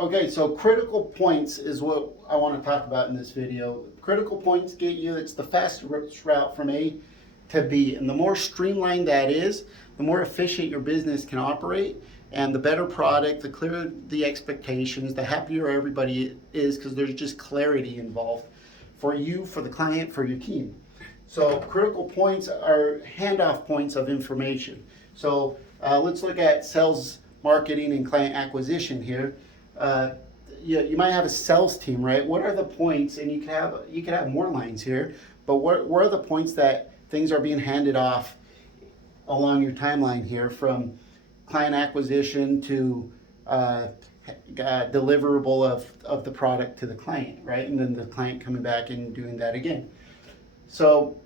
Okay, so critical points is what I want to talk about in this video. Critical points get you, it's the fastest route from A to B. And the more streamlined that is, the more efficient your business can operate, and the better product, the clearer the expectations, the happier everybody is, because there's just clarity involved for you, for the client, for your team. So critical points are handoff points of information. So let's look at sales, marketing, and client acquisition here. You might have a sales team, right? What are the points, and you could have more lines here, but what are the points that things are being handed off along your timeline here, from client acquisition to deliverable of the product to the client, right? And then the client coming back and doing that again. So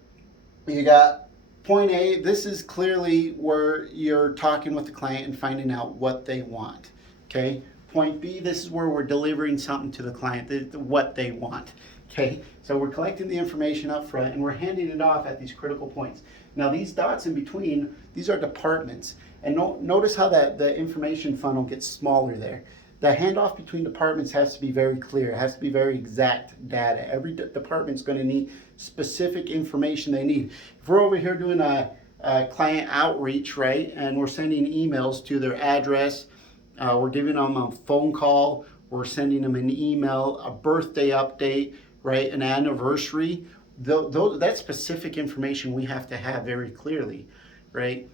you got point A, this is clearly where you're talking with the client and finding out what they want, okay? Point B, this is where we're delivering something to the client, what they want, okay? So we're collecting the information up front and we're handing it off at these critical points. Now these dots in between, these are departments. And notice how the information funnel gets smaller there. The handoff between departments has to be very clear. It has to be very exact data. Every department's going to need specific information they need. If we're over here doing a client outreach, right, and we're sending emails to their address, we're giving them a phone call, we're sending them an email, a birthday update, right, an anniversary, that specific information we have to have very clearly, right?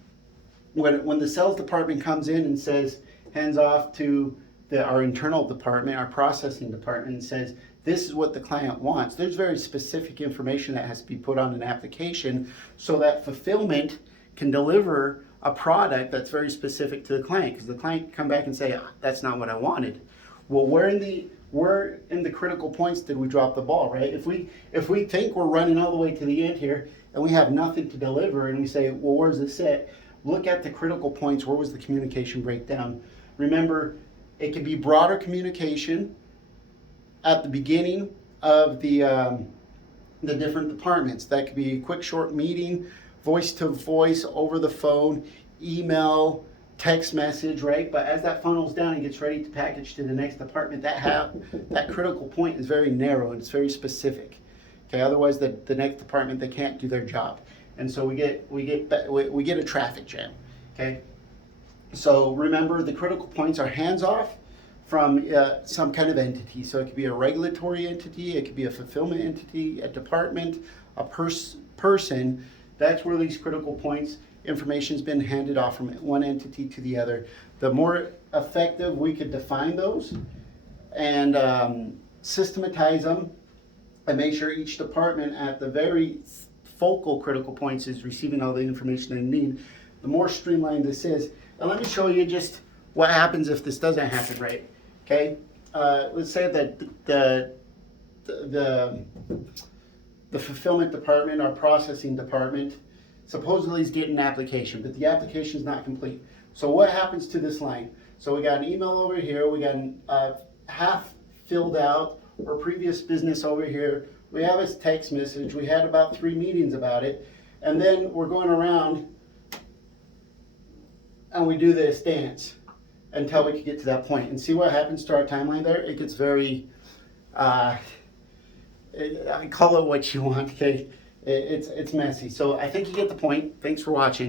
When the sales department comes in and says, hands off to our internal department, our processing department, and says, this is what the client wants, there's very specific information that has to be put on an application so that fulfillment can deliver a product that's very specific to the client, because the client can come back and say, that's not what I wanted. Well, where in the critical points did we drop the ball, right? If we think we're running all the way to the end here and we have nothing to deliver, and we say, well, where's this at? Look at the critical points. Where was the communication breakdown? Remember, it can be broader communication at the beginning of the different departments. That could be a quick, short meeting, voice to voice, over the phone, email, text message, right? But as that funnels down and gets ready to package to the next department, that critical point is very narrow and it's very specific. Okay, otherwise the next department, they can't do their job. And so we get a traffic jam, okay? So remember, the critical points are hands off from some kind of entity. So it could be a regulatory entity, it could be a fulfillment entity, a department, a person. That's where these critical points, information's been handed off from one entity to the other. The more effective we could define those and systematize them and make sure each department at the very focal critical points is receiving all the information they need, the more streamlined this is. And let me show you just what happens if this doesn't happen right, okay? Let's say that the fulfillment department, our processing department, supposedly is getting an application, but the application is not complete. So what happens to this line? So we got an email over here, we got half filled out, or previous business over here, we have a text message, we had about 3 meetings about it, and then we're going around and we do this dance until we can get to that point. And see what happens to our timeline there? It gets very, I call it what you want, okay? It's messy. So I think you get the point. Thanks for watching.